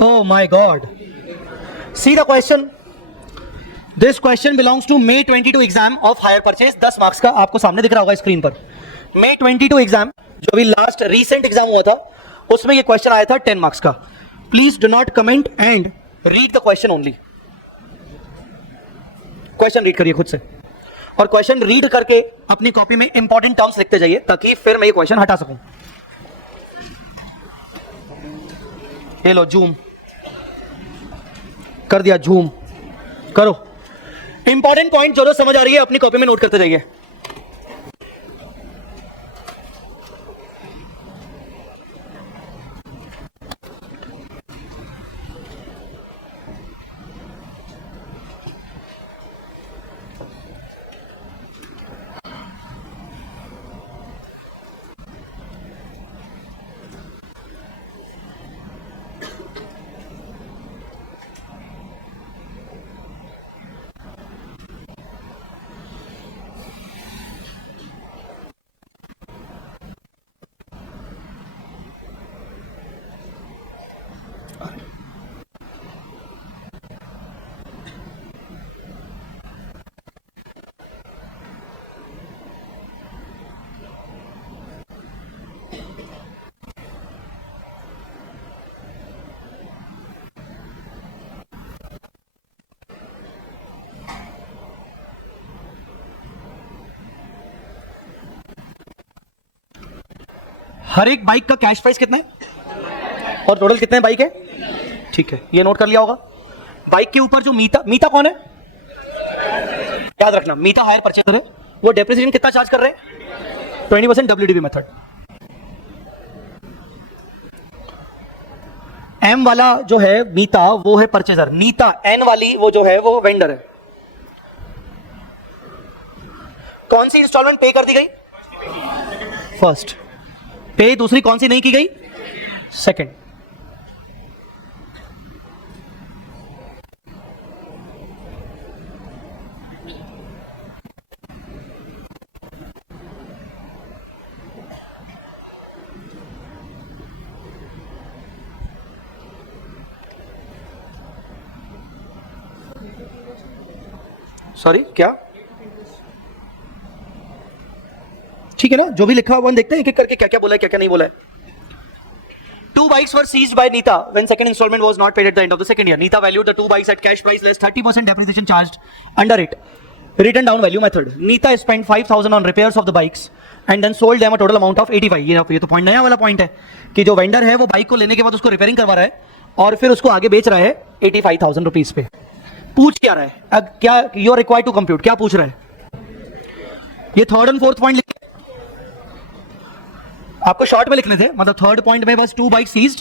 Oh my God. See the question. This question belongs to May 22 exam of hire purchase, 10 marks का, आपको सामने दिख रहा होगा स्क्रीन पर. May 22 एग्जाम जो भी लास्ट रीसेंट एग्जाम हुआ था उसमें ये क्वेश्चन आया था 10 मार्क्स का. Please do not comment and read the question only. Question read करिए खुद से और क्वेश्चन रीड करके अपनी कॉपी में इंपॉर्टेंट टर्म्स लिखते जाइए ताकि फिर मैं ये क्वेश्चन हटा सकूं. ये लो जूम कर दिया, जूम करो. इंपॉर्टेंट पॉइंट जो समझ आ रही है अपनी कॉपी में नोट करते जाइए. हर एक बाइक का कैश प्राइस कितना है और टोटल कितने बाइक है? ठीक है, ये नोट कर लिया होगा. बाइक के ऊपर जो मीता कौन है? याद रखना, मीता हायर परचेजर है. वो डेप्रिसिएशन कितना चार्ज कर रहे हैं? 20% WDV मेथड. एम वाला जो है मीता वो है परचेजर, नीता एन वाली वो जो है वो वेंडर है. कौन सी इंस्टॉलमेंट पे कर दी गई? फर्स्ट. पे दूसरी कौन सी नहीं की गई? सेकंड. सॉरी क्या? ठीक है ना, जो भी लिखा हुआ देखते हैं एक एक करके क्या क्या बोला है क्या क्या नहीं बोला है. 2 bikes were seized by Nita when second installment was not paid at the end of the second year. Nita valued the 2 bikes at cash price less 30% depreciation charged under it. Written down value method. Nita spent 5,000 on repairs of the bikes and then sold them a total amount of 85. ये तो point नया वाला point है कि जो vendor है वो bike को लेने के बाद उसको रिपेयरिंग करवा रहा है और फिर उसको आगे बेच रहा है 85,000 रुपीज पे. पूछ क्या रहा है? अब क्या you are required to compute, क्या पूछ रहा है? ये थर्ड एंड फोर्थ पॉइंट लिख आपको शॉर्ट में लिखने थे. मतलब थर्ड पॉइंट में बस 2 बाइक सीज्ड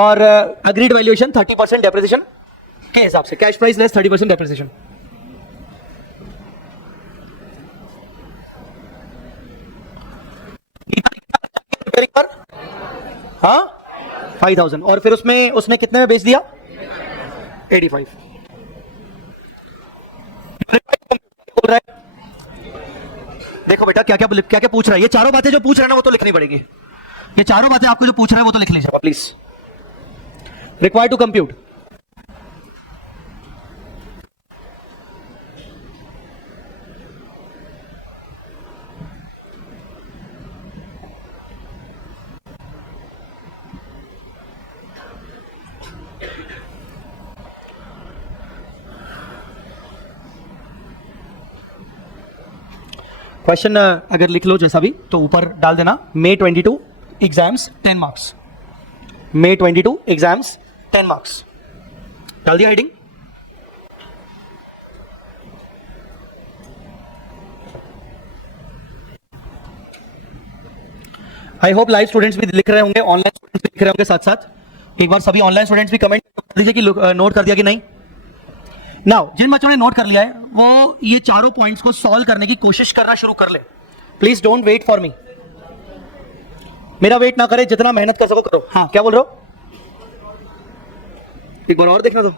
और अग्रीड वैल्यूएशन 30% डेप्रिसिएशन के हिसाब से, कैश प्राइस लेस 30% डेप्रिसिएशन. हाँ 5,000 और फिर उसमें उसने कितने में बेच दिया? 85. बोल रहा है देखो बेटा क्या क्या पूछ रहा है. ये चारों बातें जो पूछ रहा है ना वो तो लिखनी पड़ेगी. ये चारों बातें आपको जो पूछ रहा है वो तो लिख लीजिएगा please. Required to compute. Question अगर लिख लो जैसा भी तो ऊपर डाल देना. May 22 exams 10 marks. May 22 exams 10 marks डाल दिया heading. I hope live students भी लिख रहे होंगे, ऑनलाइन स्टूडेंट्स भी लिख रहे होंगे साथ साथ. एक बार सभी ऑनलाइन स्टूडेंट्स भी कमेंट कर दीजिए कि नोट कर दिया कि नहीं. नाउ जिन बच्चों ने नोट कर लिया है वो ये चारों पॉइंट्स को सॉल्व करने की कोशिश करना शुरू कर ले. Please don't wait for me. मेरा वेट ना करे, जितना मेहनत कर सको करो. हाँ क्या बोल रहे हो? एक बार और देखना. तो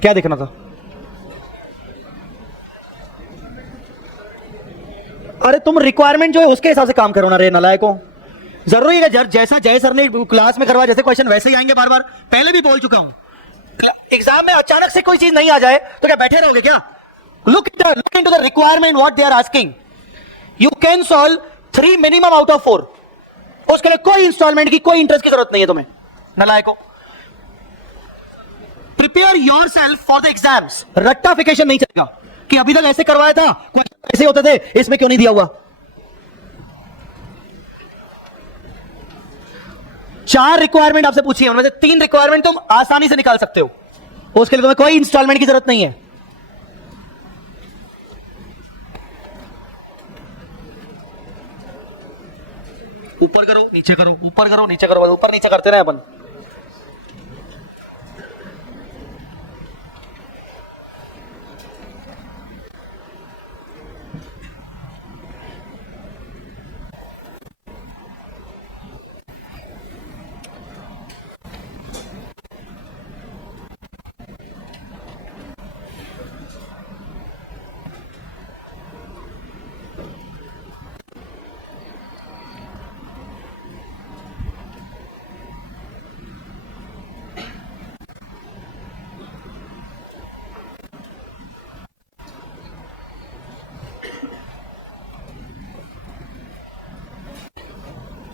क्या देखना था? अरे तुम रिक्वायरमेंट जो है उसके हिसाब से काम करो ना रे नलायकों। जरूरी है कि जैसा जय सर ने क्लास में करवाया जैसे क्वेश्चन वैसे ही आएंगे बार बार, पहले भी बोल चुका हूं। एग्जाम में अचानक से कोई चीज नहीं आ जाए तो क्या बैठे रहोगे क्या? Look into the requirement what they are asking. You can solve 3 minimum out of 4। उसके लिए कोई इंस्टॉलमेंट की कोई इंटरेस्ट की जरूरत नहीं है तुम्हें नलायकों। Prepare yourself for the exams. रट्टाफिकेशन नहीं चलेगा कि अभी तक ऐसे करवाया था, क्वेश्चन ऐसे होते थे, इसमें क्यों नहीं दिया हुआ। 4 रिक्वायरमेंट आपसे पूछी है, उनमें से 3 रिक्वायरमेंट तुम आसानी से निकाल सकते हो, उसके लिए तुम्हें कोई इंस्टॉलमेंट की जरूरत नहीं है। ऊपर करो नीचे करो, ऊपर करो नीचे करो, ऊपर नीचे करते रहे अपन।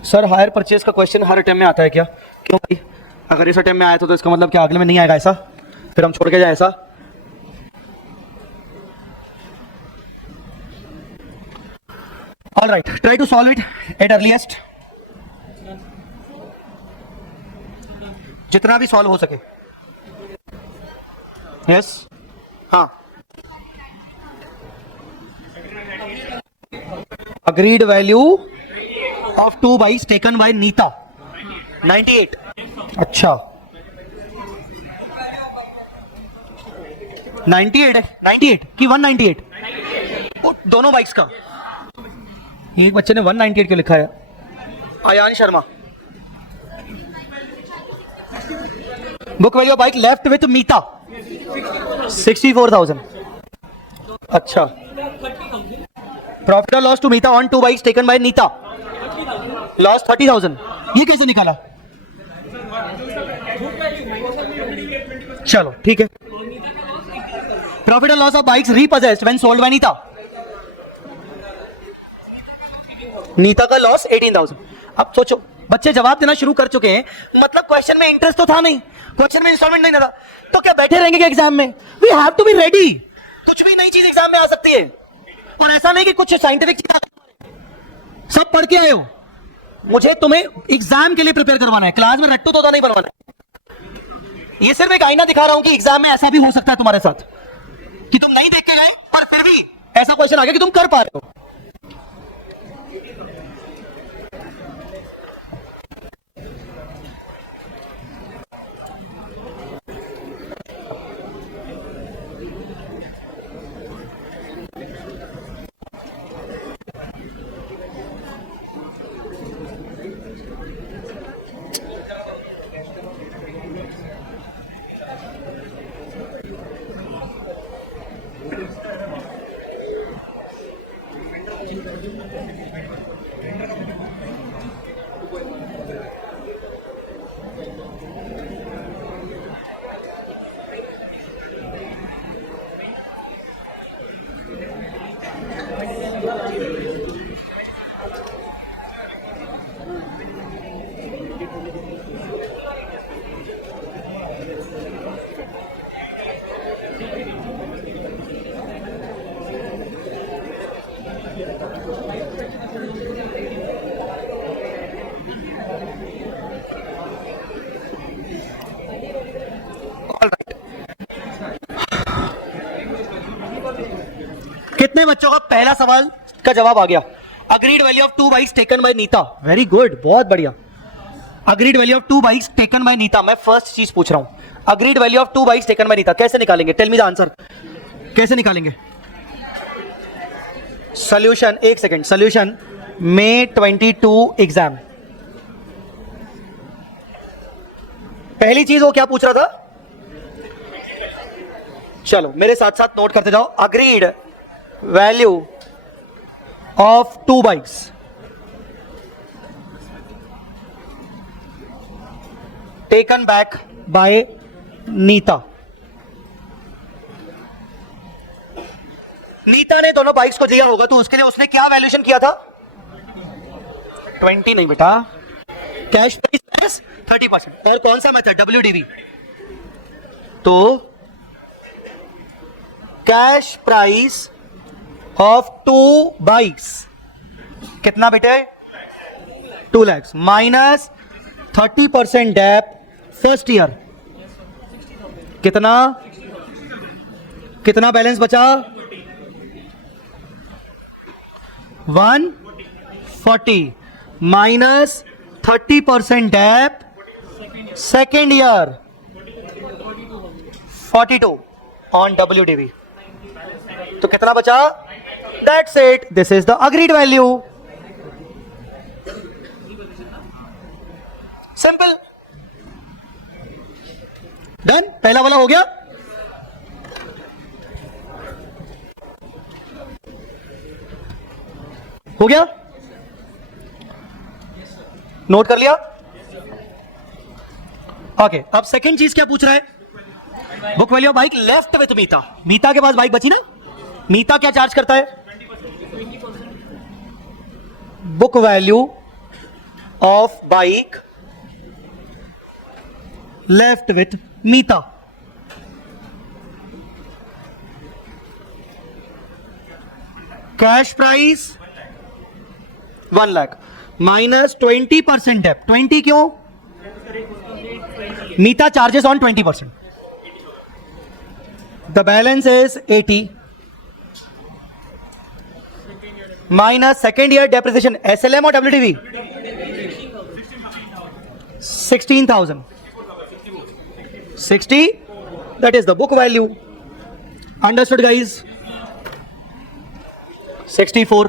सर हायर परचेज का क्वेश्चन हर अटेम्प्ट में आता है क्या? क्यों भाई? अगर इस अटेम्प्ट में आया तो इसका मतलब क्या अगले में नहीं आएगा ऐसा? फिर हम छोड़ के जाए ऐसा? Alright, try to solve it at earliest, जितना भी सॉल्व हो सके। यस हाँ, agreed value of 2 bikes taken by Neeta 98। अच्छा 98 है, 98 कि 198? दोनों बाइक्स का। एक बच्चे ने 198 क्यों लिखा है? Aayan Sharma. Book value bike left with Meeta 64,000। अच्छा, प्रॉफिट और loss to Meeta on 2 bikes taken by Neeta loss 30,000। ये कैसे निकाला? चलो ठीक है। Profit and loss of bikes repossessed when sold by Neeta. Neeta का लॉस 18,000। अब सोचो, बच्चे जवाब देना शुरू कर चुके हैं, मतलब क्वेश्चन में इंटरेस्ट तो था नहीं, क्वेश्चन में इंस्टॉलमेंट नहीं था, तो क्या बैठे रहेंगे कि एग्जाम में? We have to be ready. कुछ भी नई चीज एग्जाम में आ सकती है, और ऐसा नहीं कि कुछ साइंटिफिक चीज सब पढ़ के आए हो। मुझे तुम्हें एग्जाम के लिए प्रिपेयर करवाना है, क्लास में रट्टू तोता नहीं बनवाना है। ये सिर्फ एक आईना दिखा रहा हूं कि एग्जाम में ऐसा भी हो सकता है तुम्हारे साथ कि तुम नहीं देख के गए पर फिर भी ऐसा क्वेश्चन आ गया कि तुम कर पा रहे हो। कितने बच्चों का पहला सवाल का जवाब आ गया? Agreed value of 2 bikes taken by Neeta. Very good, बहुत बढ़िया। Agreed value of 2 bikes taken by Neeta. मैं फर्स्ट चीज पूछ रहा हूं, agreed value of 2 bikes taken by Neeta कैसे निकालेंगे? Tell me the answer. कैसे निकालेंगे सॉल्यूशन? एक सेकेंड, सॉल्यूशन May 22 एग्जाम। पहली चीज वो क्या पूछ रहा था? चलो मेरे साथ साथ नोट करते जाओ। Agreed value of 2 bikes taken back by Neeta. Neeta ने दोनों बाइक्स को लिया होगा तो उसके लिए उसने क्या वैल्यूएशन किया था? 20 नहीं बेटा, कैश प्राइस 30%. और कौन सा मेथड? WDV. तो कैश प्राइस ऑफ 2 बाइक्स कितना बेटे? 2 lakhs minus 30% dep first year. कितना बैलेंस बचा? 140 minus 30% dep second year 42 on WDV. तो कितना बचा? That's it. This is the agreed value. Simple. Done. पहला वाला हो गया. हो गया? नोट कर लिया? ओके. अब सेकंड चीज क्या पूछ रहा है? Book value of bike left with Meeta. Meeta के पास बाइक बची ना? मीता क्या चार्ज करता है? Book value of bike left with Meeta. Cash price 1 lakh minus 20% dep. 20 क्यों? Meeta charges on 20%. The balance is 80 minus second year depreciation. SLM और WDV 16,000. 60 that is the book value. Understood guys? 64.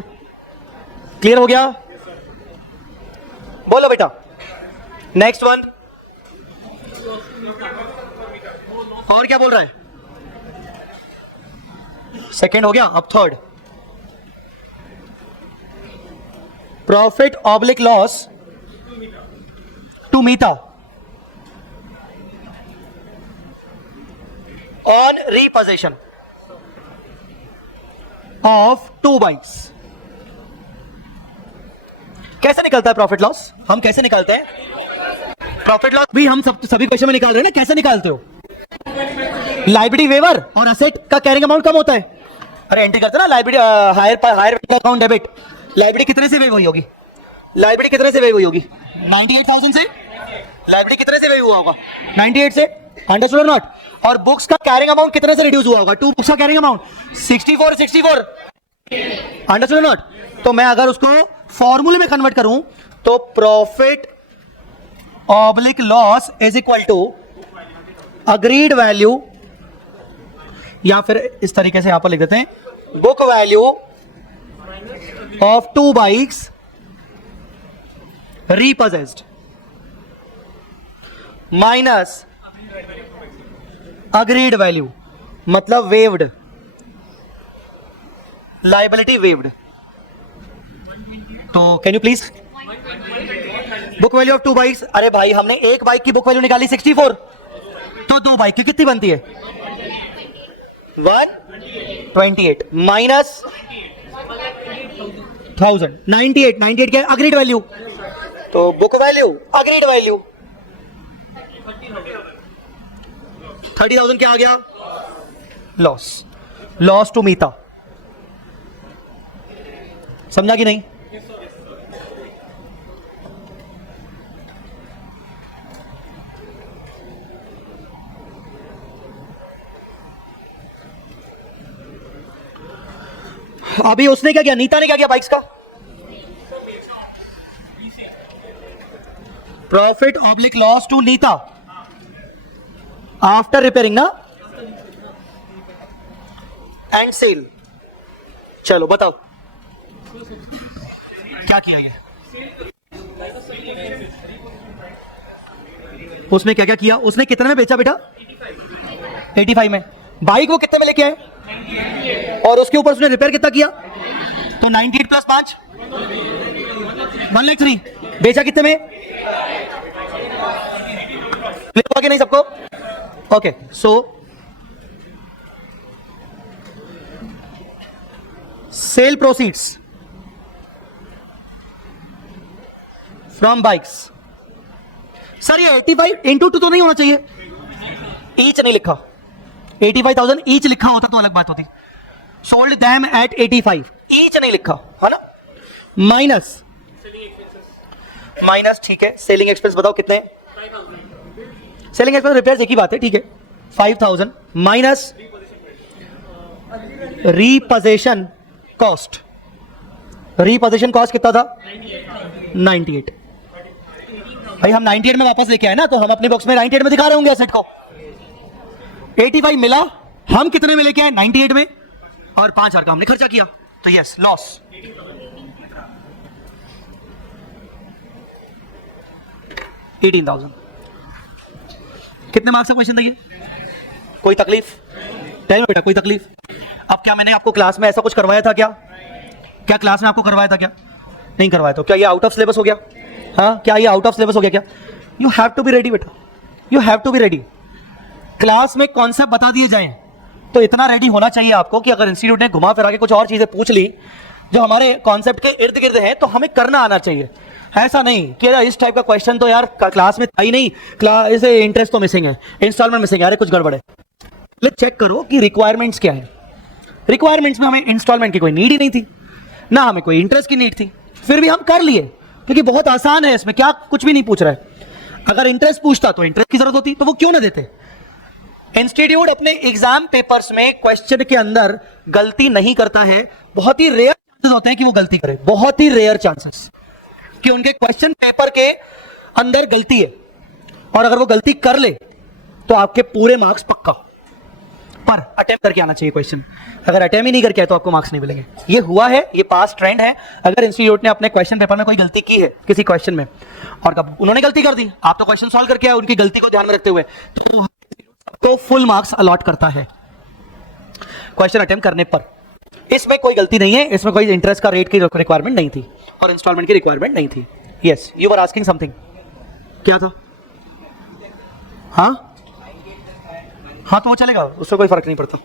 Clear हो गया? बोलो बेटा. Next one. और क्या बोल रहा है? सेकेंड हो गया. अब third. Profit oblique loss to Meeta on repossession of 2 bikes. कैसे निकलता है प्रॉफिट लॉस? हम कैसे निकालते हैं प्रॉफिट लॉस? भी हम सभी क्वेश्चन में निकाल रहे हैं ना. कैसे निकालते हो? लाइबिलिटी वेवर और असेट का कैरिंग अमाउंट कम होता है. अरे एंट्री करते ना liability hire account debit. Liability कितने से वेव हुई होगी? लाइबिलिटी कितने से वेव हुई होगी? 98,000 से. लाइबिलिटी कितने से वेव हुआ होगा? 98 से. अंडरस्टूड और नॉट? और बुक्स का कैरिंग अमाउंट कितने से रिड्यूस हुआ होगा? 2 बुक्स का कैरिंग अमाउंट 64. अंडरस्टूड और नॉट? तो मैं अगर उसको फॉर्मूले में कन्वर्ट करूं तो profit oblique loss is equal to agreed value, या फिर इस तरीके से यहां पर लिख देते हैं, book value of 2 bikes repossessed minus agreed value, मतलब वेव्ड, लाइबिलिटी वेव्ड. तो can you please book value of 2 bikes. अरे भाई हमने एक बाइक की बुक वैल्यू निकाली 64, तो 2 बाइक की कितनी बनती है? 128 माइनस 1000. 98 क्या है? Agreed value. तो बुक वैल्यू अग्रीड वैल्यू 30,000 क्या आ गया? लॉस टू मीता. समझा कि नहीं? अभी उसने क्या किया? नीता ने क्या किया बाइक्स का? Profit oblique loss to Neeta after repairing ना एंड सेल. चलो बताओ क्या किया ये? उसने क्या क्या किया? उसने कितने में बेचा बेटा? 85 में. बाइक वो कितने में लेके आए? और उसके ऊपर उसने रिपेयर कितना किया? तो 98 प्लस 5 1,03,000 बेचा कितने में? क्लियर नहीं सबको? Okay, so sale proceeds from bikes. Sir ये 85 इंटू 2 तो नहीं होना चाहिए, ईच नहीं लिखा, 85,000 ईच लिखा होता तो अलग बात होती। सोल्ड दैम एट 85 ईच नहीं लिखा है ना, माइनस ठीक है। सेलिंग एक्सपेंस बताओ कितने? सेलिंग एक्सपेंस रिपेयर एक ही बात है, ठीक है। 5,000 माइनस रीपोजीशन कॉस्ट। रीपोजीशन कॉस्ट कितना था? 98। भाई हम 98 में वापस लेके आए ना, तो हम अपने बॉक्स में 98 में दिखा रहे होंगे एसेट को। 85 मिला, हम कितने में लेके आए? 98 में, और 5,000 का हमने खर्चा किया, तो यस लॉस। 18,000। कितने मार्क्स का क्वेश्चन था ये? कोई तकलीफ? टेल मी बेटा, कोई तकलीफ? अब क्या मैंने आपको क्लास में ऐसा कुछ करवाया था क्या? क्या क्लास में आपको करवाया था क्या? नहीं करवाया, तो क्या ये आउट ऑफ सिलेबस हो गया? हाँ, क्या ये आउट ऑफ सिलेबस हो गया क्या? You have to be ready बेटा, you have to be ready. Class में कॉन्सेप्ट बता दिए जाएं तो इतना रेडी होना चाहिए आपको कि अगर इंस्टीट्यूट ने घुमा फिरा के कुछ और चीजें पूछ ली जो हमारे कॉन्सेप्ट के इर्द गिर्द है, तो हमें करना आना चाहिए। ऐसा नहीं कि इस टाइप का क्वेश्चन तो यार क्लास में था ही नहीं, क्लास से इंटरेस्ट तो मिसिंग है, इंस्टॉलमेंट मिसिंग है, अरे कुछ गड़बड़ है। चेक करो कि रिक्वायरमेंट्स क्या है। रिक्वायरमेंट्स में हमें इंस्टॉलमेंट की कोई नीड ही नहीं थी, ना हमें कोई इंटरेस्ट की नीड थी, फिर भी हम कर लिए क्योंकि बहुत आसान है, इसमें क्या कुछ भी नहीं पूछ रहा है। अगर इंटरेस्ट पूछता तो इंटरेस्ट की जरूरत होती तो वो क्यों ना देते। इंस्टीट्यूट अपने एग्जाम पेपर्स में क्वेश्चन के अंदर गलती नहीं करता है, बहुत ही रेयर चांसेस होते हैं कि वो गलती करे, बहुत ही रेयर चांसेस कि उनके क्वेश्चन पेपर के अंदर गलती है, और अगर वो गलती कर ले तो आपके पूरे मार्क्स पक्का, पर अटेम्प्ट करके आना चाहिए क्वेश्चन। अगर अटेम्प्ट ही नहीं करके आए तो आपको मार्क्स नहीं मिलेंगे। ये हुआ है, ये पास ट्रेंड है। अगर इंस्टीट्यूट ने अपने क्वेश्चन पेपर में कोई गलती की है किसी क्वेश्चन में, और कब उन्होंने गलती कर दी, आप तो क्वेश्चन सॉल्व करके आए उनकी गलती को ध्यान में रखते हुए, तो फुल मार्क्स अलॉट करता है क्वेश्चन अटेम्प्ट करने पर। इसमें कोई गलती नहीं है, इसमें कोई इंटरेस्ट का रेट की रिक्वायरमेंट नहीं थी और इंस्टॉलमेंट की रिक्वायरमेंट नहीं थी। Yes, you were asking something, क्या था? हाँ हाँ, तो वो चलेगा, उससे कोई फर्क नहीं पड़ता।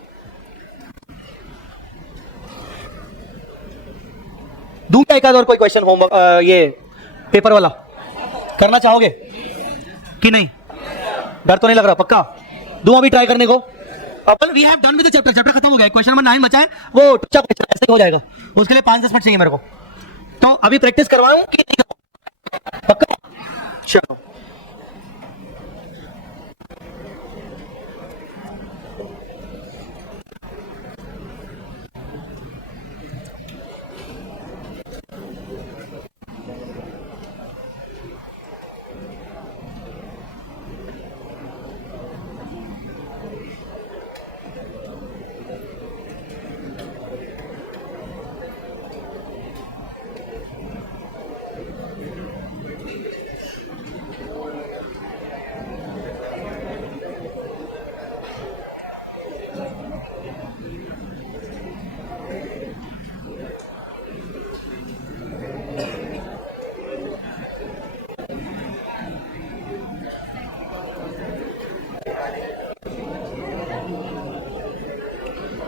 दूं क्या एक आध और कोई क्वेश्चन होमवर्क, ये पेपर वाला करना चाहोगे कि नहीं? डर तो नहीं लग रहा? पक्का दूं अभी ट्राई करने को? अपन we have done with the chapter, chapter खत्म हो गया। क्वेश्चन नंबर 9 बचा है, वो टुच्चा क्वेश्चन ऐसे हो जाएगा, उसके लिए 5-10 मिनट चाहिए मेरे को। तो अभी प्रैक्टिस करवाऊं कि नहीं करवाऊं? पक्का? चलो,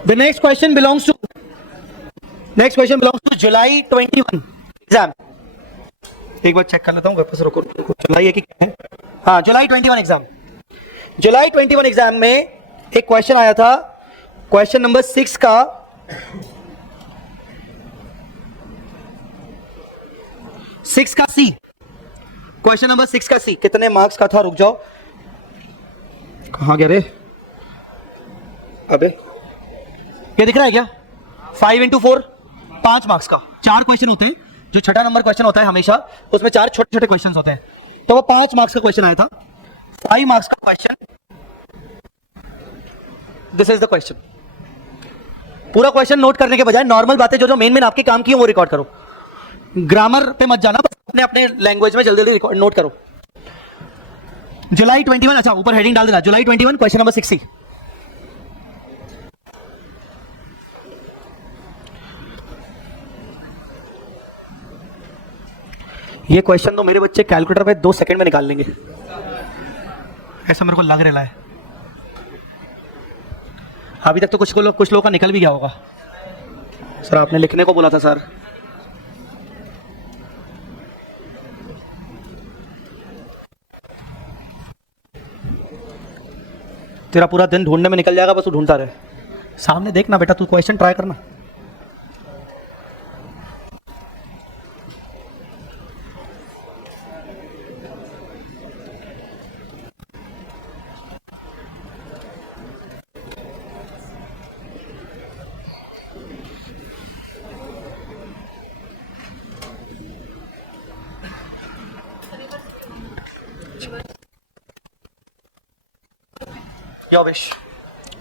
the next question belongs to July 21 exam. एक बार चेक कर लेता हूं, वापस रुको, जुलाई है कि क्या है? हाँ, जुलाई 21 एग्जाम। जुलाई 21 एग्जाम में एक क्वेश्चन आया था, क्वेश्चन नंबर 6 का, सी, क्वेश्चन नंबर 6 का सी। कितने मार्क्स का था? रुक जाओ, कहां गया रे? अबे ये दिख रहा है क्या? 5 into 4 5 मार्क्स का 4 क्वेश्चन होते हैं। जो छठा नंबर क्वेश्चन होता है हमेशा, उसमें 4 छोटे छोटे क्वेश्चन होते हैं, तो वो 5 मार्क्स का क्वेश्चन आया था। 5 मार्क्स का question, this is the question. पूरा क्वेश्चन नोट करने के बजाय नॉर्मल बातें जो मेन आपके काम की है वो रिकॉर्ड करो, ग्रामर पे मत जाना, अपने अपने लैंग्वेज में जल्दी जल्दी नोट करो। जुलाई 21, अच्छा ऊपर हेडिंग डाल देना, जुलाई 21 क्वेश्चन नंबर 60। ये क्वेश्चन तो मेरे बच्चे कैलकुलेटर पे 2 सेकंड में निकाल लेंगे, ऐसा मेरे को लग रहा है। अभी तक तो कुछ लोगों का निकल भी गया होगा। सर आपने लिखने को बोला था सर। तेरा पूरा दिन ढूंढने में निकल जाएगा, बस तू ढूंढता रहे। सामने देखना बेटा, तू क्वेश्चन ट्राई करना।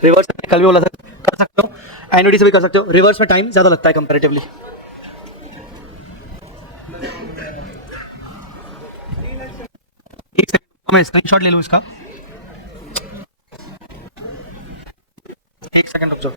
रिवर्स में कल भी बोला था, कर सकते हो, एनुटी से भी कर सकते हो। रिवर्स में टाइम ज्यादा लगता है कंपैरेटिवली। एक सेकंड मैं स्क्रीनशॉट ले लूं इसका, एक सेकंड रुक जाओ।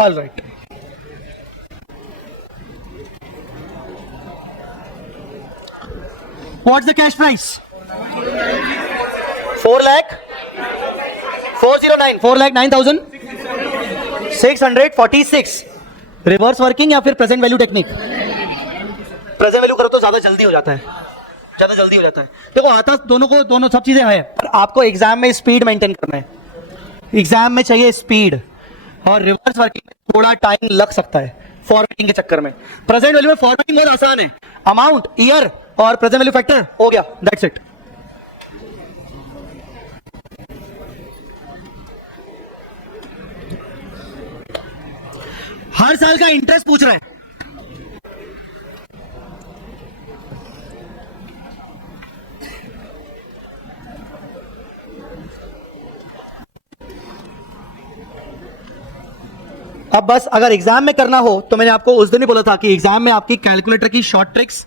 All right. What's the cash price? 4,09,646। Reverse working या फिर present value technique? Present value करो तो ज्यादा जल्दी हो जाता है, ज्यादा जल्दी हो जाता है। देखो आता दोनों सब चीजें हैं, पर आपको एग्जाम में स्पीड मेंटेन करना है। एग्जाम में चाहिए स्पीड, और रिवर्स वर्किंग में थोड़ा टाइम लग सकता है फॉर्मेटिंग के चक्कर में। प्रेजेंट वैल्यू में फॉर्मेटिंग बहुत आसान है, अमाउंट, ईयर और प्रेजेंट वैल्यू फैक्टर हो गया, दैट्स इट। हर साल का इंटरेस्ट पूछ रहा है। अब बस अगर एग्जाम में करना हो तो मैंने आपको उस दिन ही बोला था कि एग्जाम में आपकी कैलकुलेटर की शॉर्ट ट्रिक्स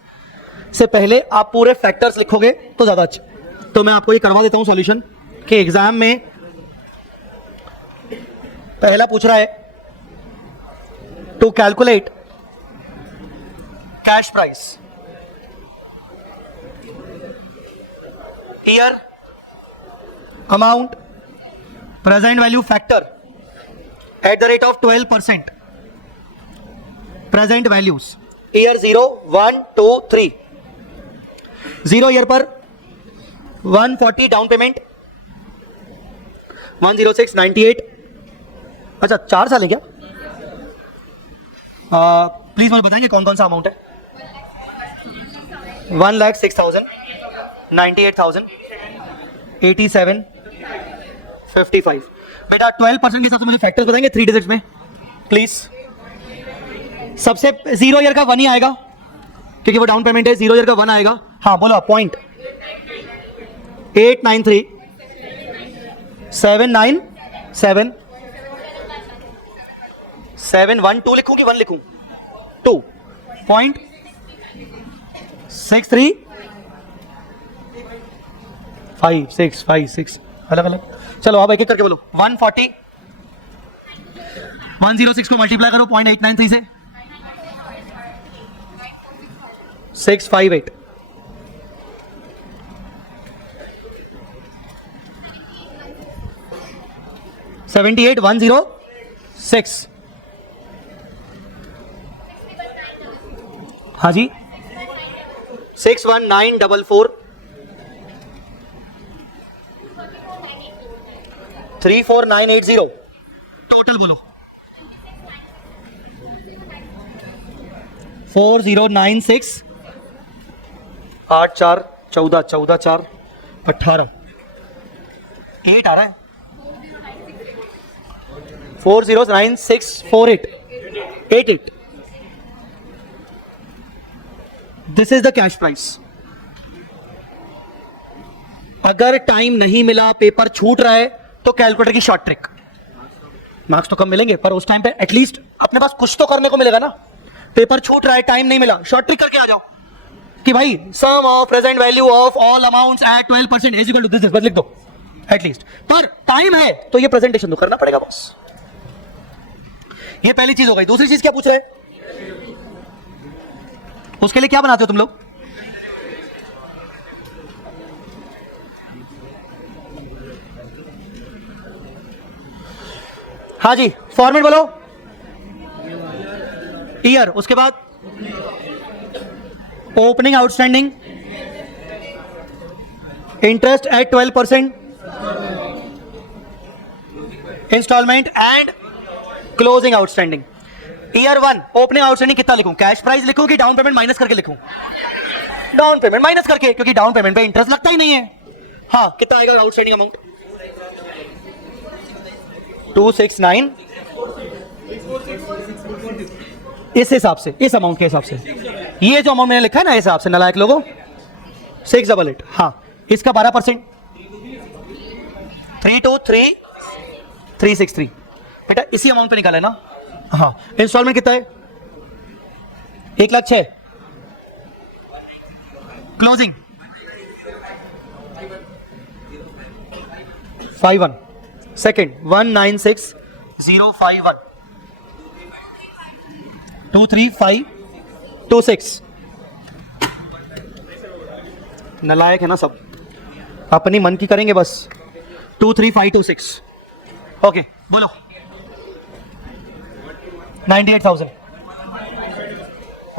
से पहले आप पूरे फैक्टर्स लिखोगे तो ज्यादा अच्छा। तो मैं आपको ये करवा देता हूं सॉल्यूशन कि एग्जाम में पहला पूछ रहा है to calculate cash price, year, amount, present value factor at the rate of 12%, present values, year 0, 1, 2, 3, 0 year पर 140 डाउन पेमेंट, 10698। अच्छा 4 साल है क्या? प्लीज मुझे बताएंगे कौन कौन सा अमाउंट है? 1,06,000, 98,000, 87, 55। बेटा 12% के हिसाब से मुझे फैक्टर्स बताएंगे 3 डिजिट्स में प्लीज। सबसे 0 ईयर का 1 ही आएगा क्योंकि वो डाउन पेमेंट है, 0 ईयर का 1 आएगा। हाँ बोलो, पॉइंट 893 797 712 लिखूं कि 1 लिखूं? 2.63 5 6 अलग अलग। चलो अब एक एक करके बोलो। 140, 106 को मल्टीप्लाई करो 0.893 से, 658। 78,106। हाँ जी 61944 34980। टोटल बोलो 4096 8 4 14 14 4 18 8 आ रहा है। 409648 88। This is the cash price. अगर टाइम नहीं मिला, पेपर छूट रहा है, तो कैलकुलेटर की शॉर्ट ट्रिक, मार्क्स तो कम मिलेंगे पर उस टाइम पे एटलीस्ट अपने पास कुछ तो करने को मिलेगा ना। पेपर छूट रहा है, टाइम नहीं मिला, शॉर्ट ट्रिक करके आ जाओ कि भाई sum of present value of all amounts at 12% is equal to this, बस लिख दो एटलीस्ट। पर टाइम है तो ये प्रेजेंटेशन तो करना पड़ेगा बॉस। ये पहली चीज हो गई। दूसरी चीज क्या पूछ रहे हैं, उसके लिए क्या बनाते हो तुम लोग? हाँ जी, फॉर्मेट बोलो। ईयर, उसके बाद opening outstanding, interest at 12%, installment and closing outstanding. Year 1 opening outstanding कितना लिखूं? कैश प्राइस लिखूं कि डाउन पेमेंट माइनस करके लिखूं? डाउन पेमेंट माइनस करके, क्योंकि डाउन पेमेंट पे इंटरेस्ट लगता ही नहीं है। हाँ, कितना आएगा आउटस्टैंडिंग अमाउंट? 269, इस हिसाब से, इस अमाउंट के हिसाब से, ये जो अमाउंट मैंने लिखा है ना, इस हिसाब से नालायक लोगों, 688। हाँ, इसका 12%, 323,363 बेटा इसी अमाउंट पे निकाला है ना। हाँ, इंस्टॉलमेंट कितना है? 1,06,000। Closing 51, second 196,051, 23526। नालायक है ना सब, अपनी मन की करेंगे बस। 23526, ओके बोलो। 98,000,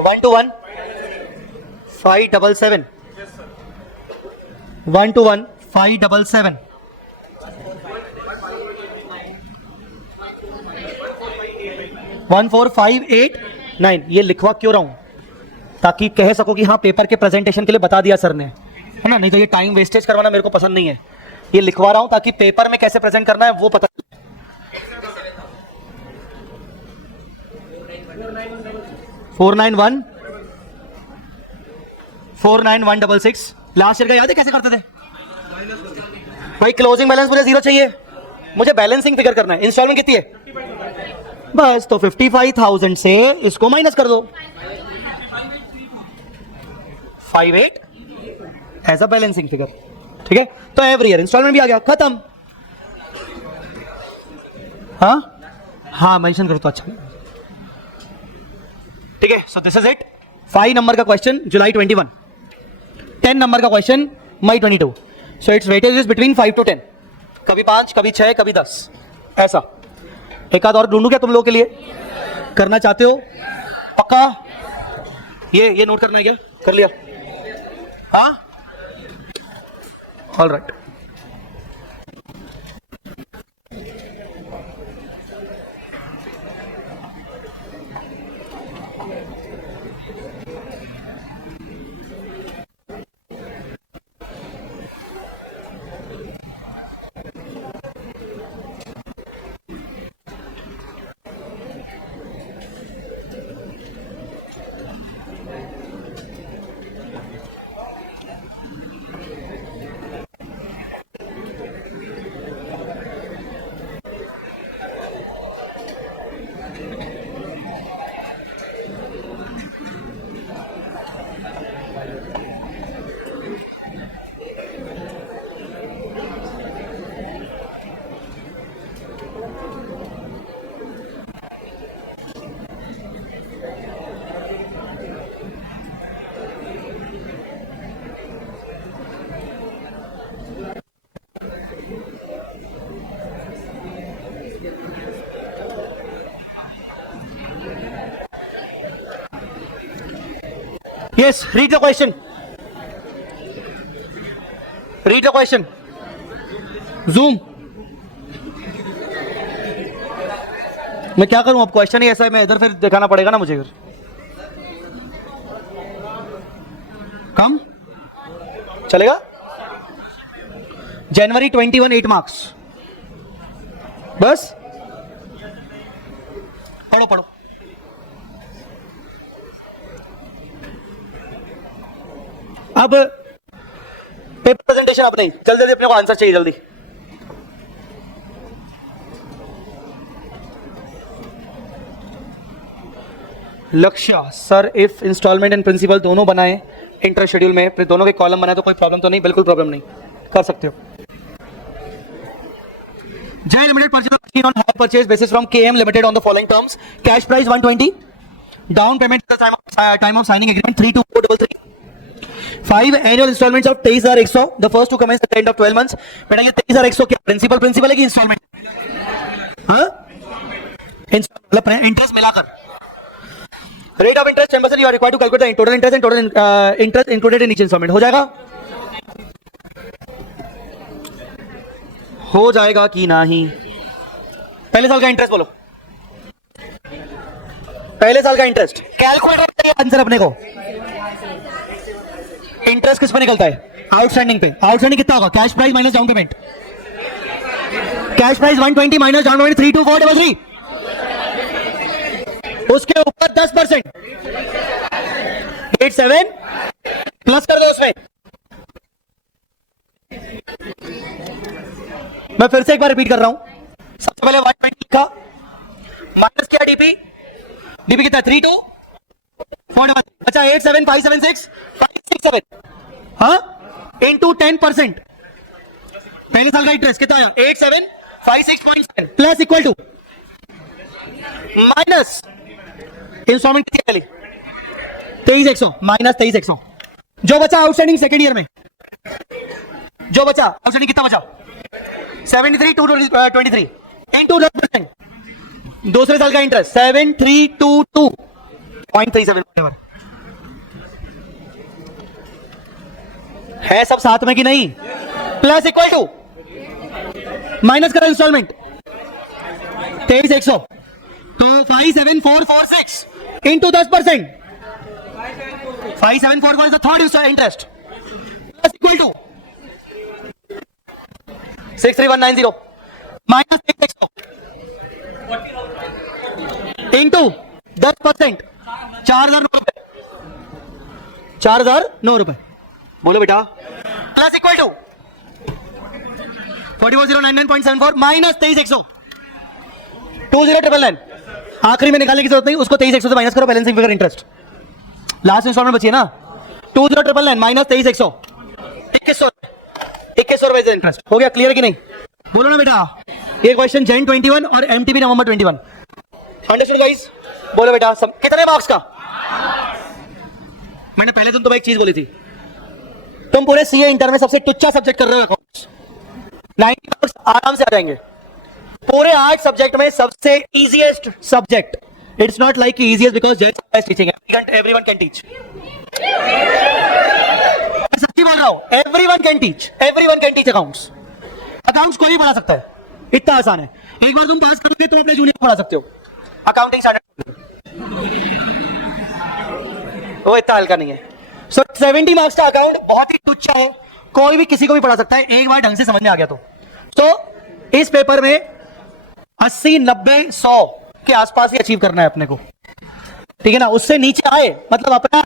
1 to 1 577, 1 to 1 577, 14589। ये लिखवा क्यों रहा हूं? ताकि कह सको कि हाँ पेपर के प्रेजेंटेशन के लिए बता दिया सर ने, है ना। नहीं तो ये टाइम वेस्टेज करवाना मेरे को पसंद नहीं है। ये लिखवा रहा हूं ताकि पेपर में कैसे प्रेजेंट करना है वो पता। 491 49166। लास्ट ईयर का याद है कैसे करते थे भाई? क्लोजिंग बैलेंस मुझे 0 चाहिए, मुझे बैलेंसिंग फिगर करना है। इंस्टॉलमेंट कितनी है? बस तो 55,000 से इसको माइनस कर दो, 58 एज अ बैलेंसिंग फिगर। ठीक है, तो एवरी ईयर इंस्टॉलमेंट भी आ गया, खत्म। हाँ मेंशन करो तो अच्छा। ठीक है, so this is it. 5 number का क्वेश्चन जुलाई 21, 10 नंबर का क्वेश्चन मई 22। So its weightage is between 5 to 10, कभी 5, कभी 6, कभी 10, ऐसा। एक आध और ढूंढू क्या तुम लोगों के लिए? करना चाहते हो पक्का? ये नोट करना है क्या? कर लिया? हाँ, all right. Yes, read the question. Read the question. Zoom. मैं क्या करूं अब? क्वेश्चन ही ऐसा है, मैं इधर फिर दिखाना पड़ेगा ना मुझे। कम चलेगा? जनवरी 21 8 मार्क्स। बस पढ़ो पढ़ो। अब पेपर प्रेजेंटेशन अब नहीं, जल्दी जल्दी अपने को आंसर चाहिए जल्दी। Lakshya sir, if installment and principal दोनों बनाए इंटर शेड्यूल में, फिर दोनों के कॉलम बनाए तो कोई प्रॉब्लम तो नहीं? बिल्कुल प्रॉब्लम नहीं, कर सकते हो। Jay limited purchase on hire purchase basis from KM limited on the following terms, cash price 120, down payment time of signing agreement 32433, 5 annual installments of 23,100, the first to commence at the end of 12 months. बेटा ये 23,100 क्या principal है कि instalment? हाँ, मतलब interest मिलाकर। Rate of interest 10%, you are required to calculate the total interest and total interest included in each installment. हो जाएगा? हो जाएगा कि नहीं? पहले साल का इंटरेस्ट बोलो, पहले साल का इंटरेस्ट कैलकुलेट आंसर अपने को। इंटरेस्ट किस पे निकलता है? आउटस्टैंडिंग पे। आउटस्टैंडिंग कितना होगा? Cash price minus down payment. Cash price 120 minus down payment 32433, उसके ऊपर 10% 87 प्लस कर दो उसमें। मैं फिर से एक बार रिपीट कर रहा हूं, सबसे पहले 120 लिखा, माइनस किया डीपी, डीपी कितना? 3241, अच्छा 87576 हाँ, इंटू 10%। पहले साल का इंटरेस्ट कितना आया? 8756.7 plus equal to minus installment कितनी पहले? 23,100 माइनस 23,100, जो बचा आउटस्टैंडिंग सेकेंड ईयर में, जो बचा आउटस्टैंडिंग कितना बचा? 73,223 इंटू 10%, दूसरे साल का इंटरेस्ट 7322.37 है, सब साथ में कि नहीं? प्लस इक्वल टू माइनस करो इंस्टॉलमेंट 23,100, तो 57446 into 10%, 574 is the third interest, plus equal to 63190 minus 23,100 into 10%, 4,009 रुपए, 4,009 रुपए। बोलो बेटा, प्लस इक्वल टू 44,099.74 माइनस 23,100, 20,999। आखिरी में निकालने की जरूरत नहीं, उसको 23,100 से माइनस करो, balancing figure interest. Last installment बची है ना, 20,999 माइनस 23,100, 2100 रुपए इंटरेस्ट। हो गया? क्लियर कि नहीं? बोलो ना बेटा। ये क्वेश्चन जैन 21 और एमटीबी नवंबर 21। Understood guys? बोलो बेटा, सब कितने मार्क्स का? मैंने पहले तुम एक चीज बोली थी, तुम पूरे सीए इंटर में सबसे टुच्चा सब्जेक्ट कर रहे हो, 90 मार्क्स आराम से आ जाएंगे। पूरे 8 सब्जेक्ट में सबसे easiest subject. It's not like easiest because जज is teaching, everyone can teach. सच्ची बोल रहा हूं, everyone can teach accounts. Accounts कोई भी पढ़ा सकता है, इतना आसान है। एक बार तुम पास करोगे तो अपने जूनियर पढ़ा सकते हो। अकाउंटिंग स्टैंडर्ड वो इतना हल्का नहीं है। सो 70 मार्क्स का अकाउंट बहुत ही तुच्छ है, कोई भी किसी को भी पढ़ा सकता है, एक बार ढंग से समझ में आ गया तो। इस पेपर में 80, 90, 100 के आसपास ही अचीव करना है अपने को, ठीक है ना? उससे नीचे आए मतलब अपना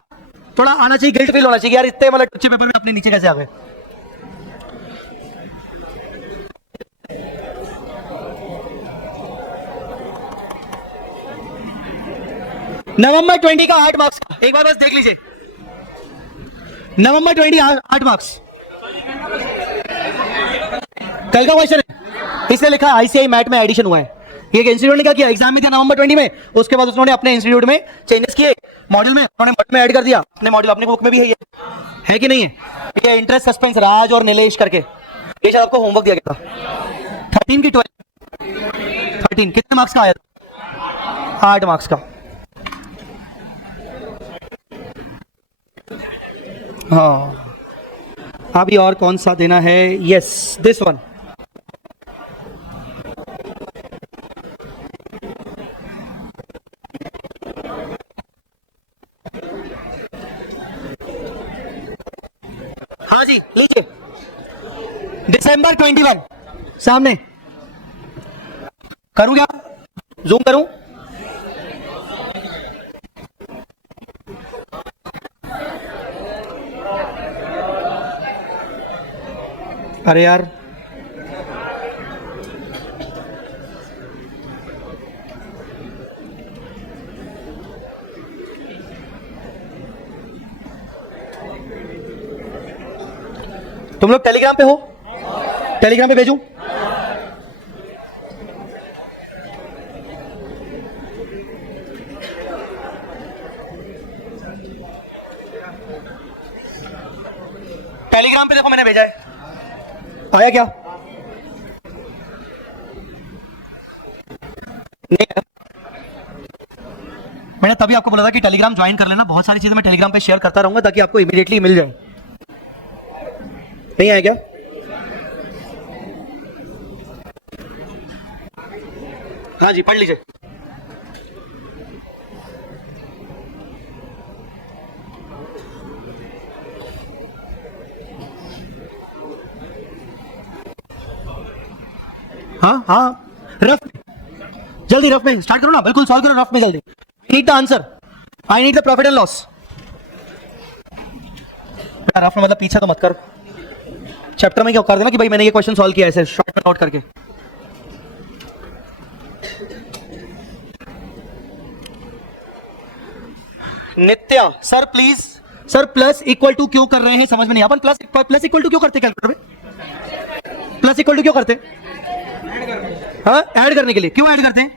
थोड़ा आना चाहिए, गिल्ट फील होना चाहिए यार इतने मतलब टुच्चे पेपर में अपने नीचे कैसे आ गए। नवंबर 20 का 8 मार्क्स का एक बार बस देख लीजिए। नवंबर 20 8 मार्क्स कल का क्वेश्चन है, इसने लिखा आईसीआई मैट में एडिशन हुआ है। ये इंस्टीट्यूट ने क्या किया, एग्जाम में दिया नवंबर 20 में, उसके बाद उन्होंने अपने इंस्टीट्यूट में चेंजेस किए, मॉडल में उन्होंने मॉडल में ऐड कर दिया अपने मॉडल, अपने बुक में भी है, ये है कि नहीं है? ये इंटरेस्ट सस्पेंस राज और नीलेश करके, ये शायद आपको होमवर्क दिया गया था 13 की 12 13 कितने मार्क्स का आया था? 8 मार्क्स का। हाँ अभी और कौन सा देना है? Yes this one. हाँ जी लीजिए, दिसंबर 21 सामने करूं क्या, जूम करूं? अरे यार तुम लोग टेलीग्राम पे हो? टेलीग्राम पे भेजूं? टेलीग्राम पे देखो मैंने भेजा है, आया क्या? नहीं आया। मैंने तभी आपको बोला था कि टेलीग्राम ज्वाइन कर लेना, बहुत सारी चीजें मैं टेलीग्राम पे शेयर करता रहूंगा ताकि आपको इमीडिएटली मिल जाए। नहीं आया क्या? हाँ जी, पढ़ लीजिए। हाँ हाँ, रफ जल्दी, रफ में स्टार्ट करो ना, बिल्कुल सॉल्व करो रफ में जल्दी। Need the answer, I need the profit and loss. Rough में मतलब पीछा तो मत कर, चैप्टर में क्या कर देना कि भाई मैंने ये क्वेश्चन सॉल्व किया ऐसे शॉर्ट में नोट करके। Nitya sir please, sir plus equal to क्यों कर रहे हैं समझ में नहीं। अपन प्लस इक्वल टू क्यों करते कैलकुलेटर में? प्लस इक्वल टू क्यों करते? हाँ, ऐड करने के लिए। क्यों ऐड करते हैं?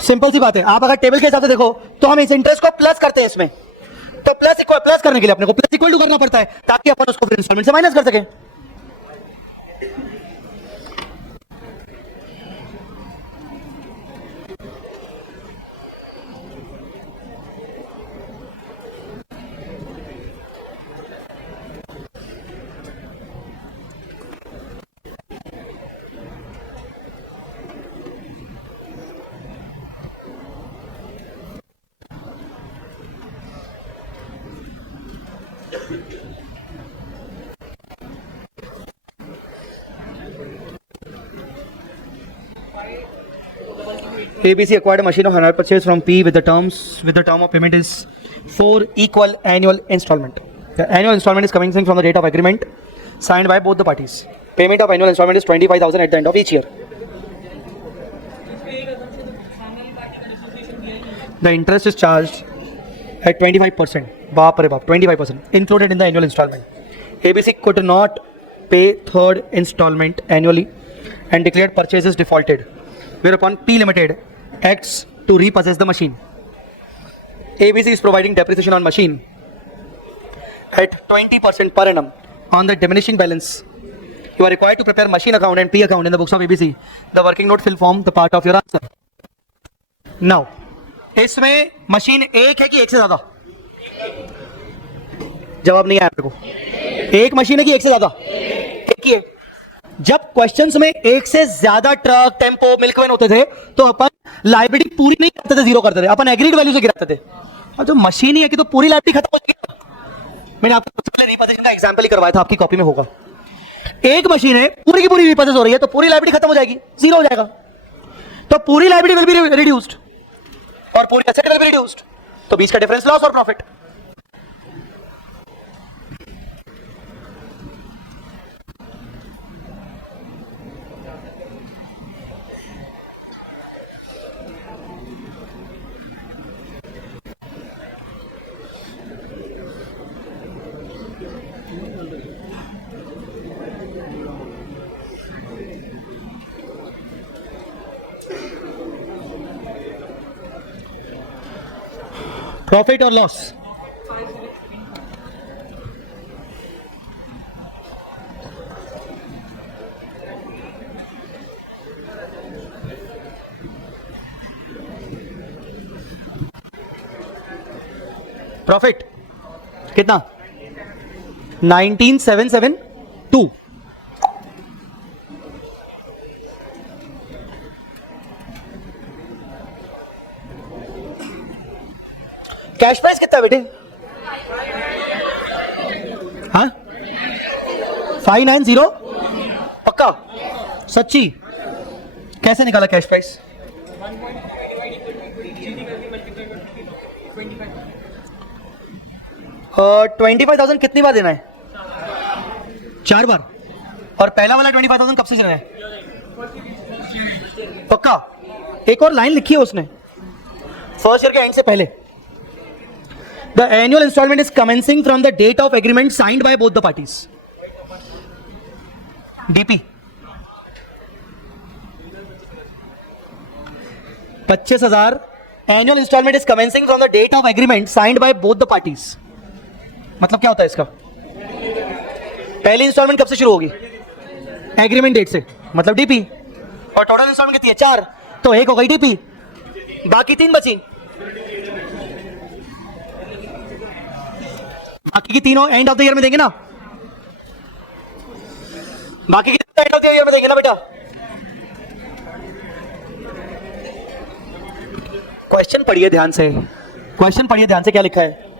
सिंपल सी बात है, आप अगर टेबल के हिसाब से देखो तो हम इस इंटरेस्ट को प्लस करते हैं इसमें, तो प्लस करने के लिए अपने को प्लस इक्वल टू करना पड़ता है ताकि अपन उसको फिर इंस्टॉलमेंट से माइनस कर सकें। ABC acquired a machine of 100 purchase from P with the term of payment is 4 equal annual installment. The annual installment is coming in from the date of agreement signed by both the parties. Payment of annual installment is 25,000 at the end of each year. The interest is charged at 25%. बाप रे बाप, 25% included in the annual installment. ABC could not pay third installment annually and declared purchase is defaulted. Whereupon P Limited acts to repossess the machine. ABC is providing depreciation on machine at 20% per annum on the diminishing balance. You are required to prepare machine account and P account in the books of ABC. The working note will form the part of your answer. Now, इसमें machine एक है कि एक से ज्यादा? जवाब नहीं आया मेरे को। एक मशीन है कि एक से ज्यादा? एक ही है। जब क्वेश्चंस में एक से ज्यादा ट्रक, टेम्पो, मिल्कवेन होते थे तो अपन लाइबिलिटी पूरी नहीं करते थे, जीरो करते थे, अपन एग्रीड वैल्यू से गिराते थे। और जो मशीन ही है कि तो पूरी लाइबिलिटी खत्म हो जाएगी। मैंने आपको पहले रिपोजिशन का एग्जांपल ही करवाया था, आपकी कॉपी में होगा। एक मशीन है पूरी की पूरी रिपोजिशन हो रही है तो पूरी लाइबिलिटी खत्म हो जाएगी, जीरो हो जाएगा। तो पूरी लाइबिलिटी विल बी रिड्यूस्ड और पूरी एसेट विल बी रिड्यूस्ड, तो बीच का डिफरेंस लॉस और प्रॉफिट। प्रॉफिट और लॉस, प्रॉफिट कितना? 19,772। कैश प्राइस कितना बेटे? हाँ 590 पक्का? सच्ची? कैसे निकाला कैश प्राइस? 25,000 कितनी बार देना है? 4 बार। और पहला वाला 25,000 कब से चल रहा है? पक्का? एक और लाइन लिखी है उसने फर्स्ट ईयर के एंड से पहले, the annual installment is commencing from the date of agreement signed by both the parties. DP 25,000 annual installment is commencing from the date of agreement signed by both the parties. मतलब क्या होता है इसका? पहली instalment कब से शुरू होगी? एग्रीमेंट डेट से, मतलब डीपी। और टोटल इंस्टॉलमेंट कितनी है? 4, तो एक हो गई डीपी, बाकी 3 बची। बाकी की तीनों एंड ऑफ द ईयर में देंगे ना, बाकी की एंड ऑफ द ईयर में देंगे ना बेटा। क्वेश्चन पढ़िए ध्यान से, क्वेश्चन पढ़िए ध्यान से, क्या लिखा है?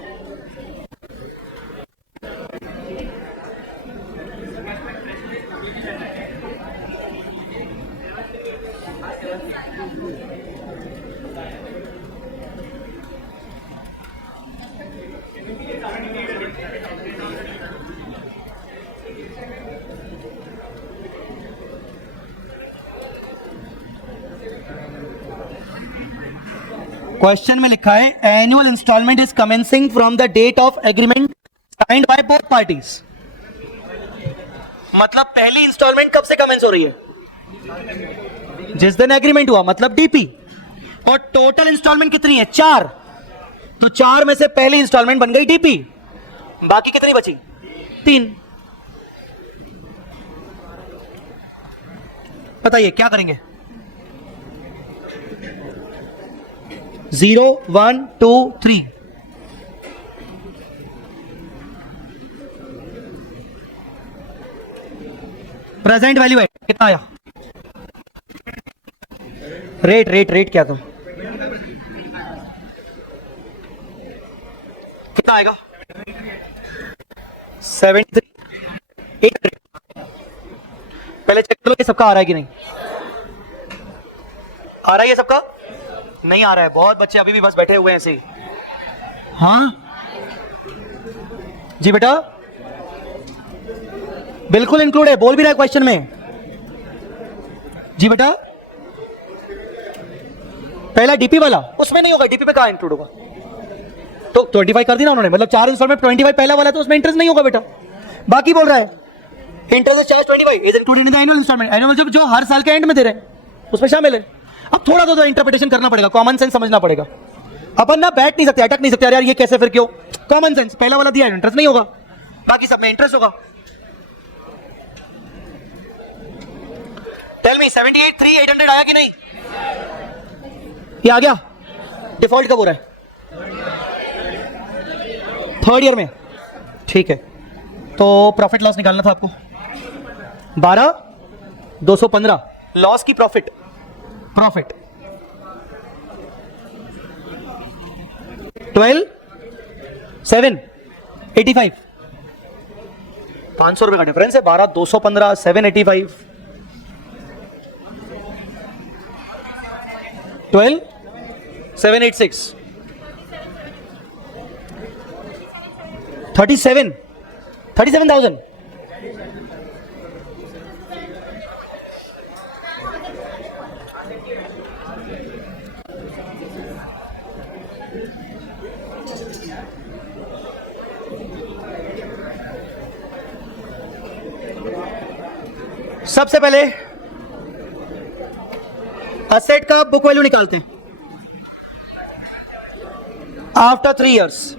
क्वेश्चन में लिखा है annual installment is commencing from the date of agreement signed by both parties. मतलब पहली इंस्टॉलमेंट कब से कमेंस हो रही है? जिस दिन एग्रीमेंट हुआ, मतलब डीपी। और टोटल इंस्टॉलमेंट कितनी है? 4, तो 4 में से पहली इंस्टॉलमेंट बन गई डीपी, बाकी कितनी बची? 3। बताइए क्या करेंगे? 0 1 2 3। प्रेजेंट वैल्यू है कितना आया? रेट रेट रेट क्या तुम कितना आएगा? 73 800। पहले चेक करो ये सबका आ रहा है कि नहीं। आ रहा है ये सबका? नहीं आ रहा है। बहुत बच्चे अभी भी बस बैठे हुए हैं ऐसे ही। हाँ जी बेटा, बिल्कुल इंक्लूड है, बोल भी रहा है क्वेश्चन में। जी बेटा, पहला डीपी वाला उसमें नहीं होगा, डीपी पे कहां इंक्लूड होगा? तो 25 कर दी ना उन्होंने, मतलब 4 इंस्टॉलमेंट 25 पहला वाला, तो उसमें इंटरेस्ट नहीं होगा बेटा। बाकी बोल रहा है interest charge 25 is included in the annual installment. Annual जो हर साल के एंड में दे रहे हैं उसमें शामिल है। अब थोड़ा तो इंटरप्रिटेशन करना पड़ेगा, कॉमन सेंस समझना पड़ेगा। अपन ना बैठ नहीं सकते, अटक नहीं सकते, यार ये कैसे, फिर क्यों? कॉमन सेंस, पहला वाला दिया इंटरेस्ट नहीं होगा, बाकी सब में इंटरेस्ट होगा। टेल मी 78,3,800 आया कि नहीं? ये आ गया। डिफॉल्ट कब हो रहा है? 3rd ईयर में। ठीक है, तो प्रॉफिट लॉस निकालना था आपको। 12,215 लॉस की प्रॉफिट 12,785 500 रुपए का डिफरेंस है। 12,215 785 12,786 37,000। सबसे पहले असेट का बुक वैल्यू निकालते हैं after 3 years।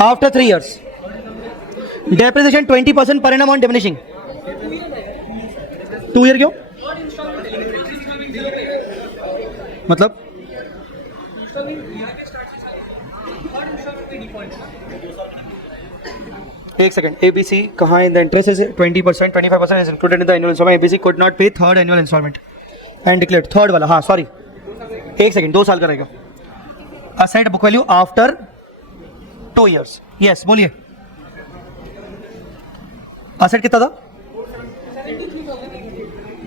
After 3 years depreciation 20% per annum on diminishing. 2 year क्यों? मतलब एक सेकंड, एबीसी कहाँ है? In the interest is 20%, 25% is included in the annual instalment. ABC could not pay third annual instalment and declared. Third वाला, हाँ sorry, एक second, 2 साल का रहेगा। Asset book value after 2 years। Yes बोलिए, असेट कितना था?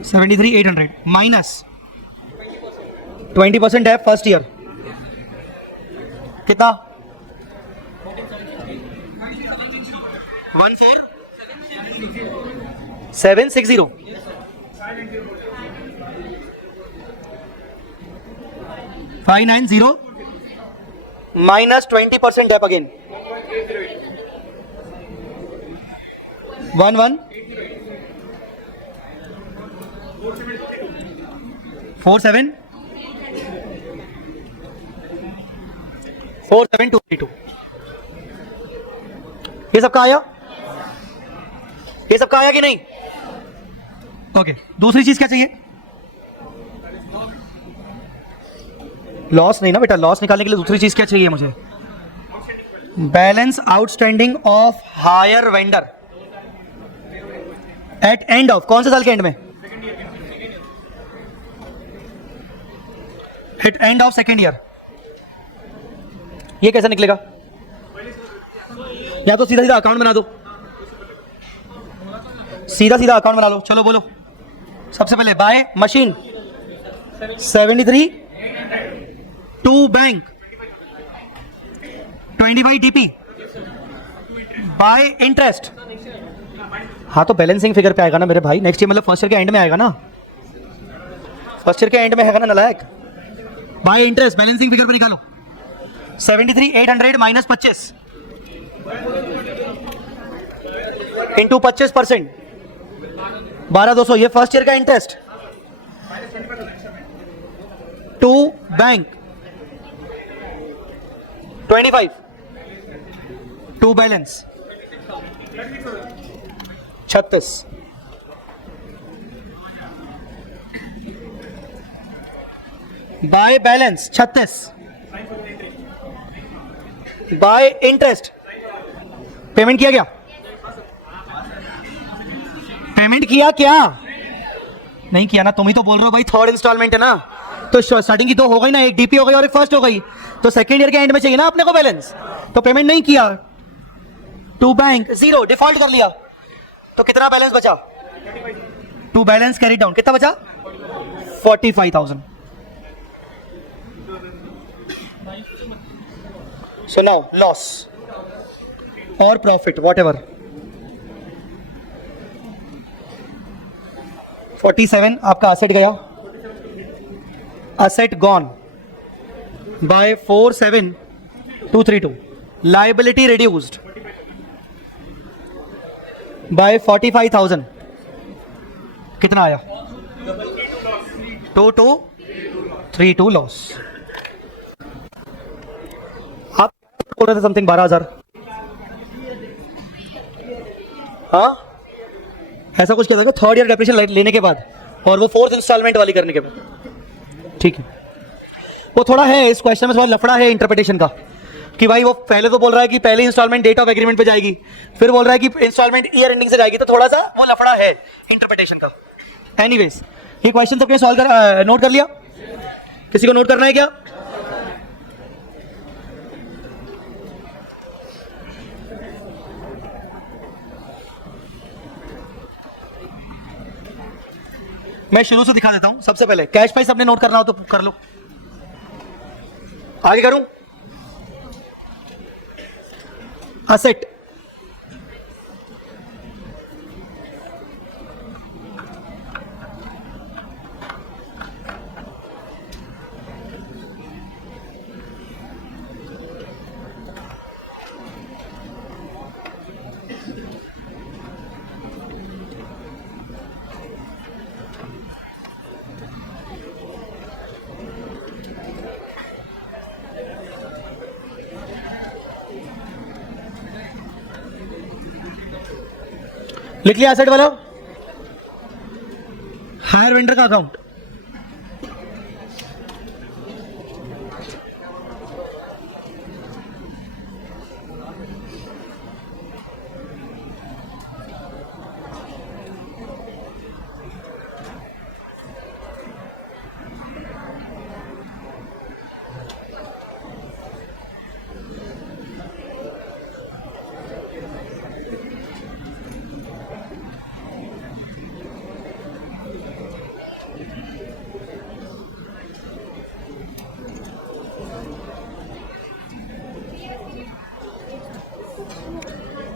73,800 माइनस 20% है फर्स्ट ईयर, कितना? 14760 590 minus 20% dep again 11 47 47232 ये सबका आया, ये सबका आया कि नहीं? ओके, दूसरी चीज क्या चाहिए? लॉस नहीं ना बेटा, लॉस निकालने के लिए दूसरी चीज क्या चाहिए मुझे? Balance outstanding of hire vendor at end of, कौन से साल के एंड में? At end of second year. ये कैसे निकलेगा? या तो सीधा सीधा अकाउंट बना दो, सीधा सीधा अकाउंट बना लो। चलो बोलो, सबसे पहले by machine 73 to bank 25 DP by interest. हाँ तो बैलेंसिंग फिगर पे आएगा ना मेरे भाई, नेक्स्ट ईयर मतलब फर्स्ट ईयर के एंड में आएगा ना, फर्स्ट ईयर के एंड में है ना नलायक। बाय इंटरेस्ट बैलेंसिंग फिगर पे निकालो 73,800 माइनस 25 इंटू 25% 12,200, ये फर्स्ट ईयर का interest. To bank 25 to balance 36 by balance 36 by interest. Payment किया क्या? पेमेंट किया क्या? नहीं किया ना, तुम ही तो बोल रहे हो भाई थर्ड इंस्टॉलमेंट है ना, तो स्टार्टिंग की 2 हो गई ना, एक डीपी हो गई और एक फर्स्ट हो गई, तो सेकेंड ईयर के एंड में चाहिए ना अपने को बैलेंस, तो पेमेंट नहीं किया। टू बैंक 0 डिफॉल्ट कर लिया, तो कितना बैलेंस बचा? टू बैलेंस कैरी डाउन, कितना बचा? 45,000। सो नाउ लॉस और प्रॉफिट वॉट एवर 47 आपका असेट गया, asset gone by 47,232। Liability reduced by 45,000, कितना आया? 2232 लॉस। आप बोल रहे थे समथिंग 12,000, हाँ ऐसा कुछ किया था थर्ड ईयर डेप्रिसिएशन लेने के बाद और वो फोर्थ इंस्टॉलमेंट वाली करने के बाद। ठीक है, वो थोड़ा है इस क्वेश्चन में, थोड़ा लफड़ा है इंटरप्रिटेशन का कि भाई वो पहले तो बोल रहा है कि पहले इंस्टॉलमेंट डेट ऑफ एग्रीमेंट पे जाएगी, फिर बोल रहा है कि इंस्टॉलमेंट ईयर एंडिंग से जाएगी, तो थोड़ा सा वो लफड़ा है इंटरप्रिटेशन का। एनीवेज ये क्वेश्चन सबने सॉल्व कर नोट कर लिया? किसी को नोट करना है क्या? मैं शुरू से दिखा देता हूं। सबसे पहले कैश प्राइस अपने नोट करना हो तो कर लो, आगे करूं। असेट लिख लिया, एसेट वाला हायर वेंडर का अकाउंट,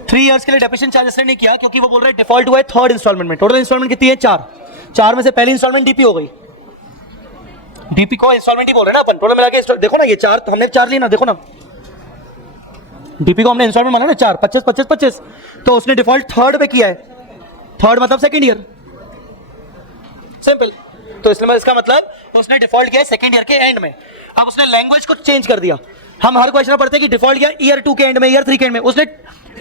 3 इयर्स के लिए डेप्रिसिएशन चार्ज इसलिए नहीं किया क्योंकि वो बोल रहे हैं डिफॉल्ट हुआ है थर्ड इंस्टॉलमेंट में। टोटल इंस्टॉलमेंट कितनी है? 4 में से पहली इंस्टॉलमेंट डीपी हो गई। डीपी को इंस्टॉलमेंट ही बोल रहे हैं ना अपन, टोटल मिला के देखो ना, ये 4 तो हमने 4 लिए ना, देखो ना डीपी को हमने इंस्टॉलमेंट माना ना 4, 25 25 25, तो उसने डिफॉल्ट थर्ड पे किया है। थर्ड मतलब सेकंड ईयर, सिंपल। तो इसलिए इसका मतलब उसने डिफॉल्ट किया है सेकंड ईयर के एंड में। अब उसने लैंग्वेज को चेंज कर दिया। हम हर क्वेश्चन में पढ़ते हैं कि डिफॉल्ट किया ईयर 2 के एंड में, ईयर 3 के एंड में। उसने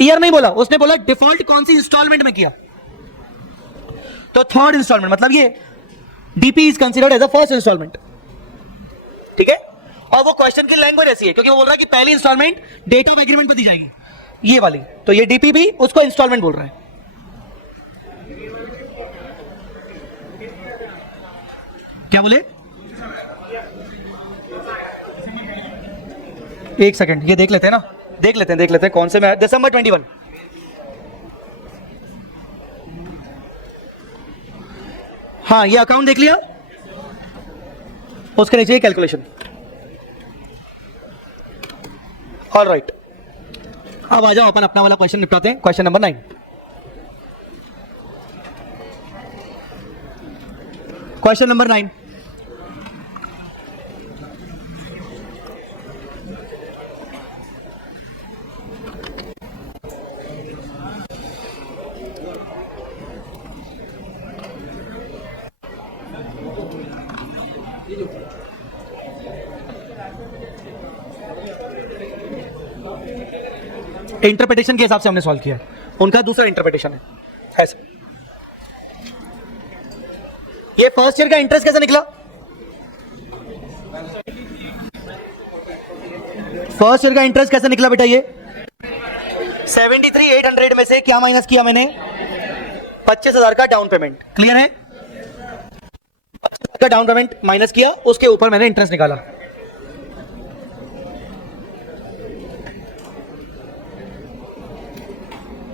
ईयर नहीं बोला, उसने बोला डिफॉल्ट कौन सी इंस्टॉलमेंट में किया, तो थर्ड इंस्टॉलमेंट मतलब ये DP is considered as a first installment, ठीक है। और वो क्वेश्चन की लैंग्वेज ऐसी है क्योंकि वो बोल रहा है कि पहली इंस्टॉलमेंट डेट ऑफ एग्रीमेंट पे दी जाएगी, ये वाली, तो ये डीपी भी उसको इंस्टॉलमेंट बोल रहा है। क्या बोले? एक सेकंड, ये देख लेते हैं ना, देख लेते हैं कौन से में। दिसंबर 21, हाँ ये अकाउंट देख लिया, उसके नीचे कैलकुलेशन। ऑलराइट, अब आ जाओ अपन अपना वाला क्वेश्चन निपटाते हैं। Question number 9। Question number 9, interpretation के हिसाब से हमने सॉल्व किया है, उनका दूसरा इंटरप्रिटेशन है ऐसे। ये फर्स्ट ईयर का इंटरेस्ट कैसे निकला? फर्स्ट ईयर का इंटरेस्ट कैसे निकला बेटा? ये 73,800 में से क्या माइनस किया मैंने? 25,000 का डाउन पेमेंट। क्लियर है? 25,000 का डाउन पेमेंट माइनस किया, उसके ऊपर मैंने इंटरेस्ट निकाला।